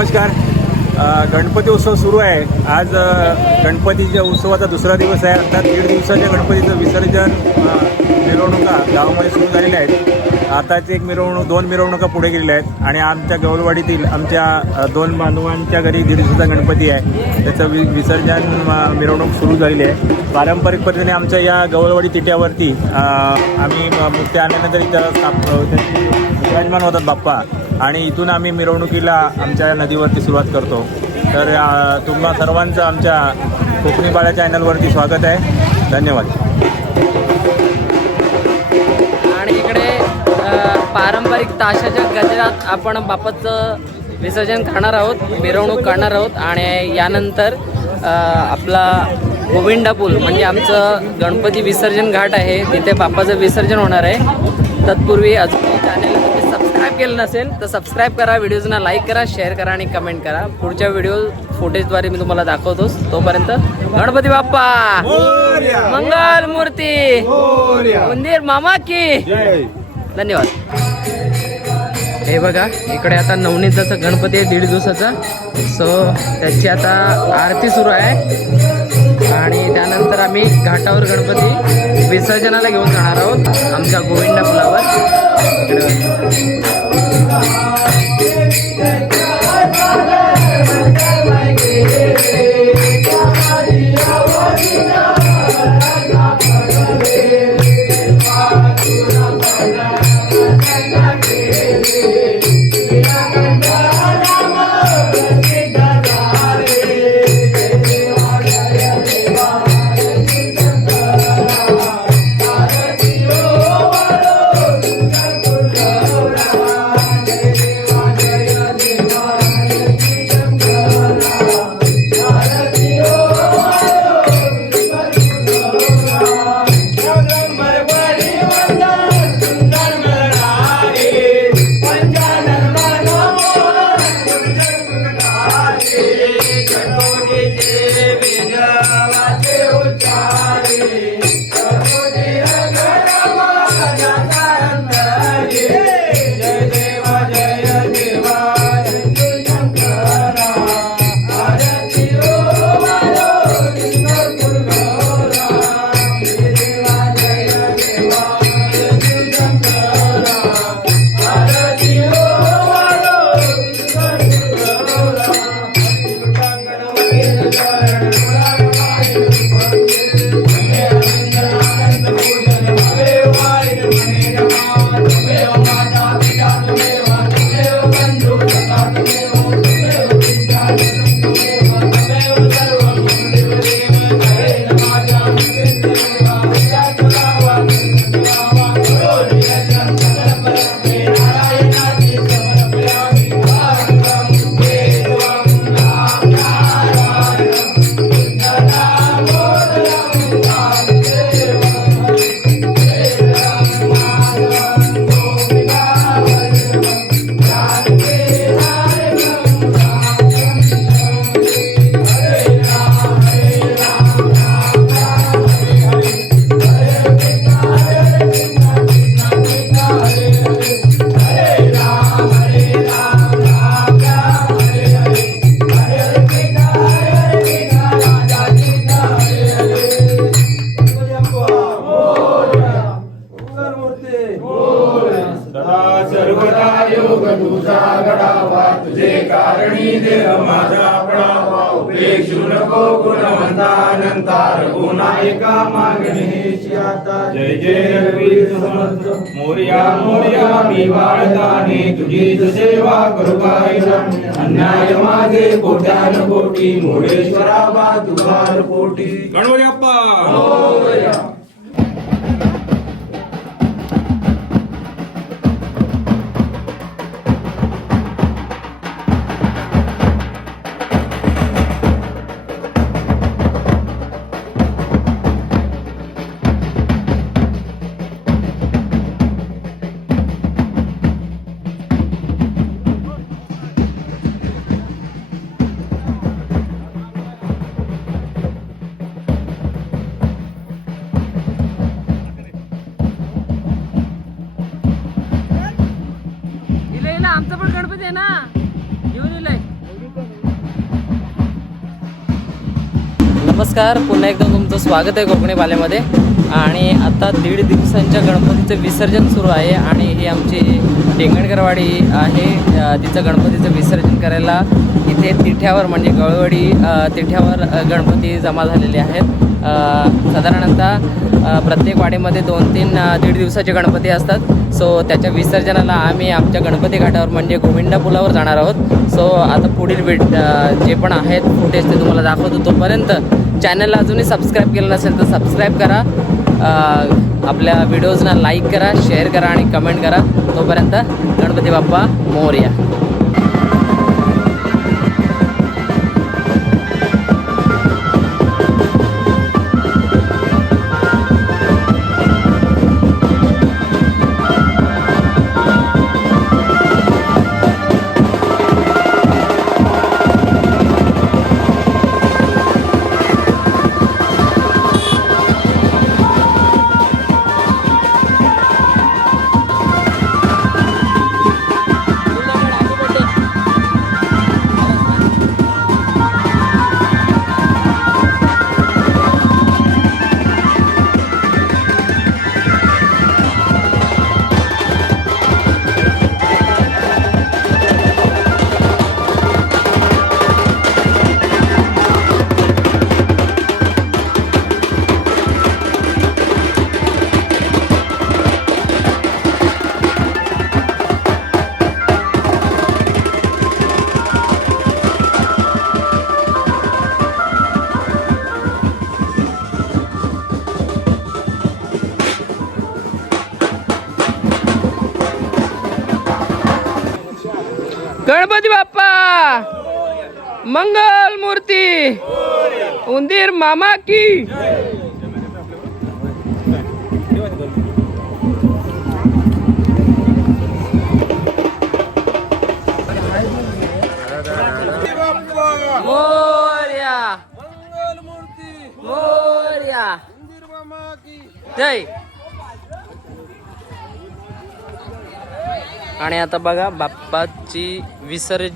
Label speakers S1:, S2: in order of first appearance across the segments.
S1: नमस्कार. गणपती उत्सव सुरू आहे. आज गणपतीच्या उत्सवाचा दुसरा दिवस आहे. अर्थात दीड दिवसाच्या गणपतीचं विसर्जन मिरवणुका गावामध्ये सुरू झालेल्या आहेत. आताच एक मिरवणूक दोन मिरवणुका पुढे गेलेल्या आहेत. आणि आमच्या गवळवाडीतील आमच्या दोन बांधवांच्या घरी दीड दिवसाचा गणपती आहे. त्याचं वि विसर्जन मिरवणूक सुरू झालेली आहे. पारंपरिक पद्धतीने आमच्या या गवळवाडी तिट्यावरती आम्ही मुक्त्या आल्यानंतर आणल्यानंतर इथं स्थाप विराजमान होतात बाप्पा. आणि इथून आम्ही मिरवणुकीला आमच्या नदीवरती सुरुवात करतो. तर तुम्हा सर्वांचं आमच्या कोकणी बाळा चॅनलवरती स्वागत आहे. धन्यवाद.
S2: आणि इकडे पारंपरिक ताशाच्या गजरात आपण बापाचं विसर्जन करणार आहोत मिरवणूक करणार आहोत आणि यानंतर आपला गोविंदा पूल म्हणजे आमचं गणपती विसर्जन घाट आहे. तिथे बाप्पाचं विसर्जन होणार आहे. तत्पूर्वी अजून केलं नसेल तर सबस्क्राईब करा व्हिडिओजना लाईक करा शेअर करा आणि कमेंट करा. पुढच्या व्हिडिओ फुटेजद्वारे मी तुम्हाला दाखवतोच तोपर्यंत गणपती बाप्पा! मंगल मूर्ती! मंदिर मामा की! धन्यवाद. हे बघा इकडे आता नवनीताचा गणपती आहे दीड दिवसाचा. सो त्याची आता आरती सुरू आहे. आणि त्यानंतर आम्ही घाटावर गणपती विसर्जनाला घेऊन जाणार आहोत. आमच्या गोविंदा पुलावर. इकडे
S3: तुझा घडावा तुझे कारणी देह माझा पडावा. उपेक्षू नको गुणवंता अनंता रघुनायका मागणेची आता जय जय रघुवीर समर्थ. मोर्या मोर्या मी वाळताने तुझीच सेवा करू काय अन्याय माझे कोट्यान कोटी मोडेश्वरा बा तुझार पोटी गणपती
S2: आमचा पण गणपती आहे ना? घेऊन येईल नमस्कार पुन्हा एकदा तुमचं स्वागत आहे कोकणी बाल्यामध्ये आणि आता दीड दिवसांच्या गणपतीचं विसर्जन सुरू आहे आणि ही आमची टेंगणकरवाडी आहे. तिचं गणपतीचं विसर्जन करायला इथे तिठ्यावर म्हणजे गळवडी तिठ्यावर गणपती जमा झालेले आहेत. साधारणतः प्रत्येक वाडीमध्ये दोन तीन दीड दिवसाचे गणपती असतात. सो त्याच्या विसर्जनाला आम्ही आमच्या गणपती घाटावर म्हणजे गोविंदा पुलावर जाणार आहोत. सो आता पुढील वेट जे पण आहेत फुटेज ते तुम्हाला दाखवतो तोपर्यंत चॅनलला अजूनही सबस्क्राईब केलं नसेल तर सबस्क्राईब करा. आपल्या व्हिडिओजना लाईक करा शेअर करा आणि कमेंट करा. तोपर्यंत गणपती बाप्पा मोर्या. उंदीर मामा की। जय। आणि आता बघा बाप्पाची विसर्ज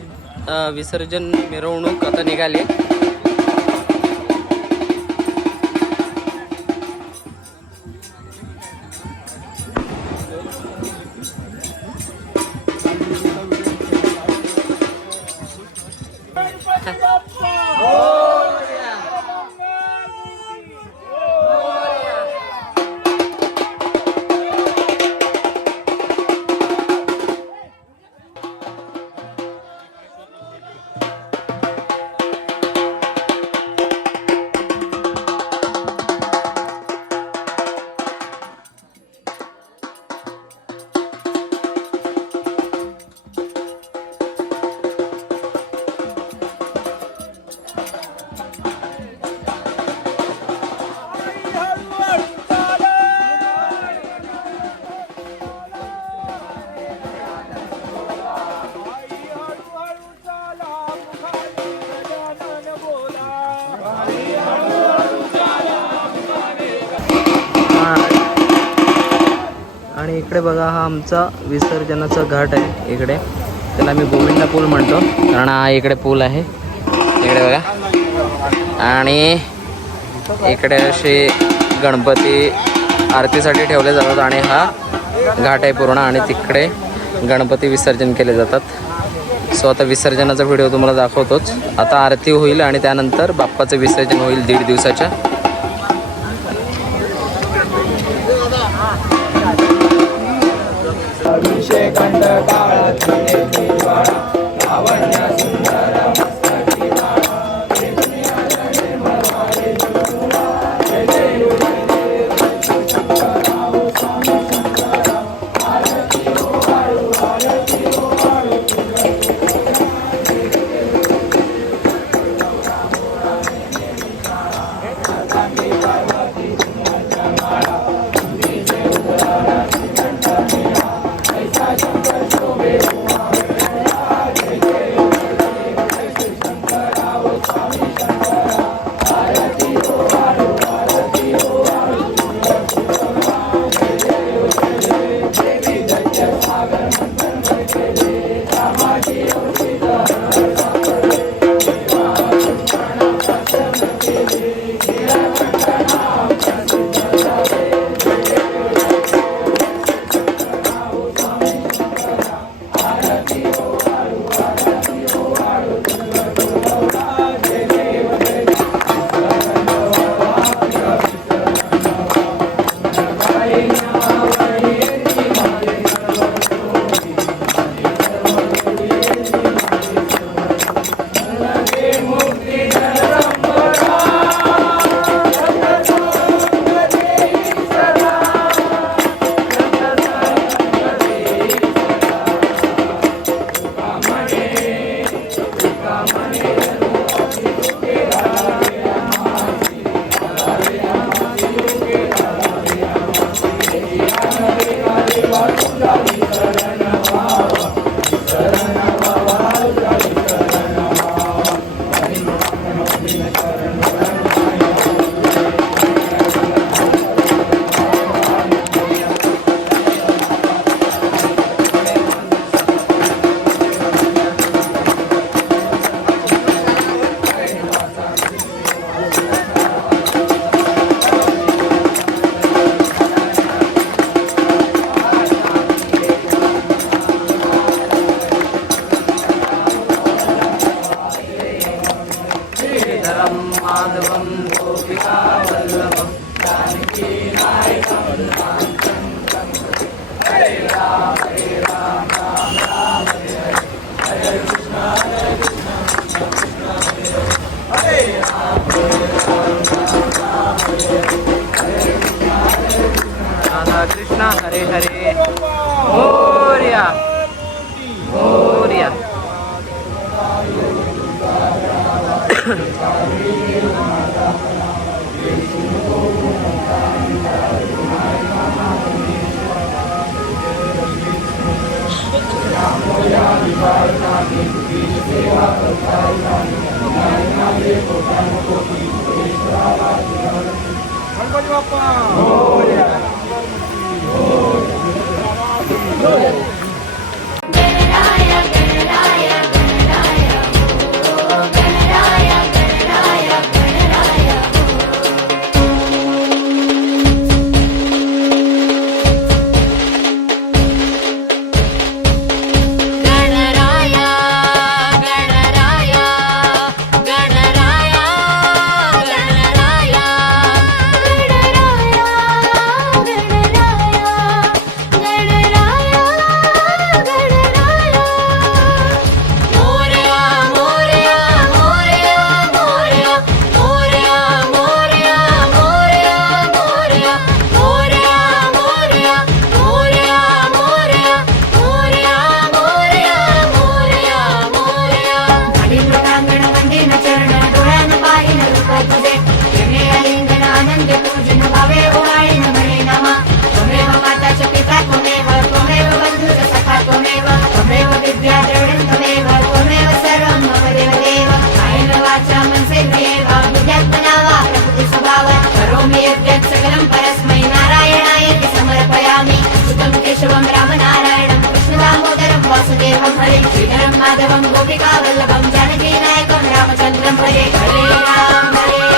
S2: विसर्जन मिरवणूक आता निघाली. इकडे बघा हा आमचा विसर्जनाचा घाट आहे इकडे. त्याला मी गोविंदा पूल म्हणतो कारण हा इकडे पूल आहे. इकडे बघा. आणि इकडे असे गणपती आरतीसाठी ठेवले जातात आणि हा घाट आहे पूर्ण आणि तिकडे गणपती विसर्जन केले जातात. सो आता विसर्जनाचा व्हिडिओ तुम्हाला दाखवतोच. आता आरती होईल आणि त्यानंतर बाप्पाचं विसर्जन होईल दीड दिवसाच्या.
S4: काळात Thank
S5: you. लोटांगण वंदे न चरण डोळ्यानं पाहिन रूप तुझे प्रेमे अलिंगन आनंद पूजन भावे ओवाळीन म्हणे नामा. त्वमेव माता च पिता त्वमेव त्वमेव बंधुच सखा त्वमेव. त्वमेव विद्या द्रविणं त्वमेव त्वमेव सर्वं मम देव. देव कायेन वाचा मनसेन्द्रियेव बुद्ध्यात्मना वा प्रकृति स्वभाव. करोमि यद्यत् सकलं परस्मै नारायणायति समर्पयामि. सुतं केशवं रामनारायणं कृष्णदामोदरं वासुदेवं हरे श्रीधरं माधवं गोपिकावल्लभं जानकीनायकं रामचन्द्रं हरे हरे राम हरे